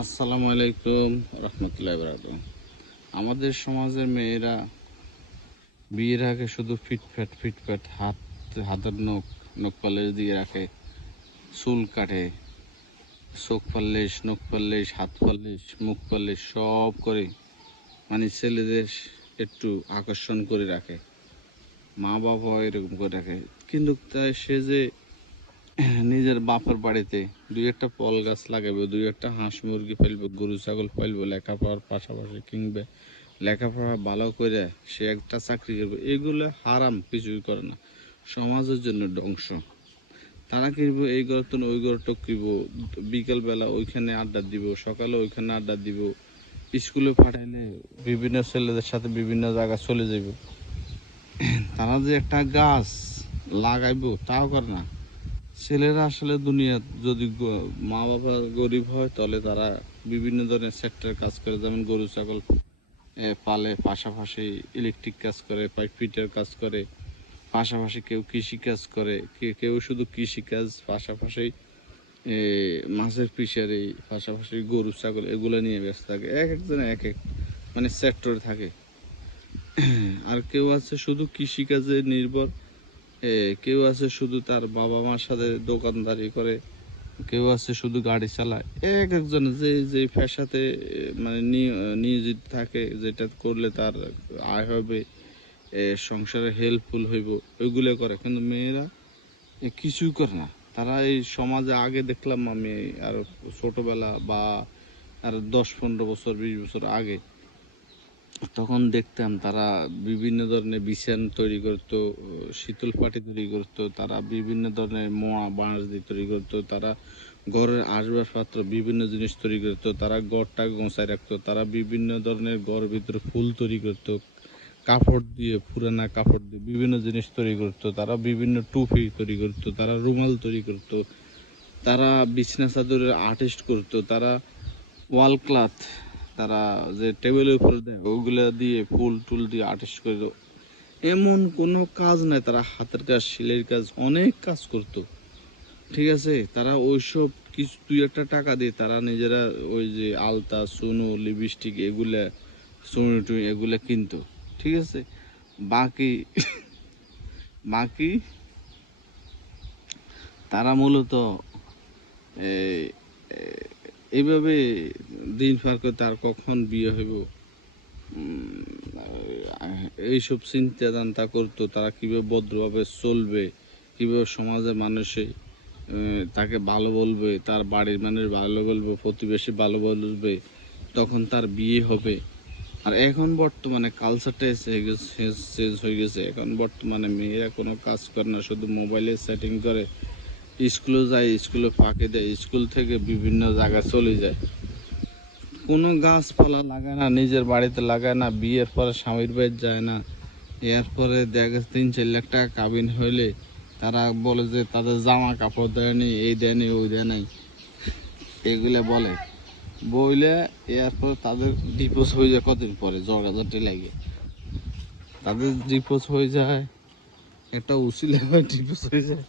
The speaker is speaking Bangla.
আসসালামু আলাইকুম রহমতুল্লাহি ওয়া বারাকাতুহু। আমাদের সমাজের মেয়েরা বিয়ের আগে শুধু ফিটফাট হাতের নখ পালিশ দিয়ে রাখে, চুল কাটে, চোখ পালিশ, নখ পালিশ, হাত পালিশ, মুখ পালিশ সব করে, মানে ছেলেদের একটু আকর্ষণ করে রাখে। মা বাবা এরকম করে রাখে, কিন্তু তাই সে যে নিজের বাপের বাড়িতে দুই একটা ফল গাছ লাগাবে, দুই একটা হাঁস মুরগি ফেলবে, গরু ছাগল ফেলবে, লেখাপড়ার পাশাপাশি কিনবে, লেখাপড়া ভালো করে সে একটা চাকরি করবে, এগুলো হারাম, কিছুই করে না, সমাজের জন্য ধ্বংস। তারা কিনবো এই ঘর তো ওই ঘর টকিব, বিকেলবেলা ওইখানে আড্ডা দিব, সকালে ওইখানে আড্ডা দিব, স্কুলে পাঠাইলে বিভিন্ন ছেলেদের সাথে বিভিন্ন জায়গা চলে যাব। তারা যে একটা গাছ লাগাইবো তাও করে না। ছেলেরা আসলে দুনিয়া যদি মা বাবা গরিব হয় তাহলে তারা বিভিন্ন ধরনের সেক্টরের কাজ করে, যেমন গরু ছাগল পালে, পাশাপাশি ইলেকট্রিক কাজ করে, পাইপ ফিটের কাজ করে, পাশাপাশি কেউ কৃষি কাজ করে, কেউ শুধু কৃষি কাজ, পাশাপাশি মাছের ফিশারি, পাশাপাশি গরু ছাগল এগুলো নিয়ে ব্যস্ত থাকে। এক একজনে এক এক মানে সেক্টরে থাকে। আর কেউ আছে শুধু কৃষিকাজে নির্ভর, কেউ আছে শুধু তার বাবা মার সাথে দোকানদারি করে, কেউ আছে শুধু গাড়ি চালায়। এক একজন যে যে পেশাতে মানে নিয়োজিত থাকে, যেটা করলে তার আয় হবে, সংসারে হেল্পফুল হইব, ওইগুলো করে। কিন্তু মেয়েরা কিছুই করে না। তারা এই সমাজে আগে দেখলাম আমি আর ছোটবেলা বা আর 10-15 বছর 20 বছর আগে, তখন দেখতাম তারা বিভিন্ন ধরনের বিছান তৈরি করতো, শীতল পাটি তৈরি করতো, তারা বিভিন্ন ধরনের মোয়া বাঁশ দিয়ে তৈরি করতো, তারা ঘরের আসবাবপত্র বিভিন্ন জিনিস তৈরি করতো, তারা ঘরটা গোছায় রাখতো, তারা বিভিন্ন ধরনের ঘরের ভিতরে ফুল তৈরি করতো, কাপড় দিয়ে, পুরানা কাপড় দিয়ে বিভিন্ন জিনিস তৈরি করতো, তারা বিভিন্ন টুপি তৈরি করতো, তারা রুমাল তৈরি করতো, তারা বিছনা চাদরের আর্টিস্ট করতো, তারা ওয়াল ক্লথ, তারা যে টেবিলের উপর দেয় ওগুলা দিয়ে ফুল টুল দিয়ে আর্টিস্ট করে। এমন কোনো কাজ নাই, তারা হাতের কাজ, সেলাইয়ের কাজ, অনেক কাজ করতো। ঠিক আছে, তারা ওইসব কিছু দুই একটা টাকা দিয়ে তারা নিজেরা ওই যে আলতা, সুনো, লিপস্টিক এগুলা, সুনি এগুলা কিনতো। ঠিক আছে, বাকি বাকি তারা মূলত এইভাবে দিন পার করে। তার কখন বিয়ে হইব এইসব চিন্তা জানতা করতো, তারা কীভাবে ভদ্রভাবে চলবে, কীভাবে সমাজের মানুষে তাকে ভালো বলবে, তার বাড়ির মানুষ ভালো বলবে, প্রতিবেশী ভালো বলবে, তখন তার বিয়ে হবে। আর এখন বর্তমানে কালচারটা চেঞ্জ হয়ে গেছে। এখন বর্তমানে মেয়েরা কোনো কাজ করে না, শুধু মোবাইলে সেটিং করে, স্কুলে যায়, স্কুলে ফাঁকি দেয়, স্কুল থেকে বিভিন্ন জায়গায় চলে যায়, কোনো গাছপালা লাগায় না, নিজের বাড়িতে লাগায় না, বিয়ের পরে স্বামীর বাড়ি যায় না। এরপরে দেখা 3-4 লাখ টাকা কাবিন হইলে তারা বলে যে তাদের জামা কাপড় দেয়নি, এই দেয়নি, ওই দেয় নাই, এগুলো বলে বইলে। এরপরে তাদের ডিভোর্স হয়ে যায় কদিন পরে, ঝগড়াঝাটি লাগে, তাদের ডিভোর্স হয়ে যায়, একটা উচিলে ডিভোর্স হয়ে যায়।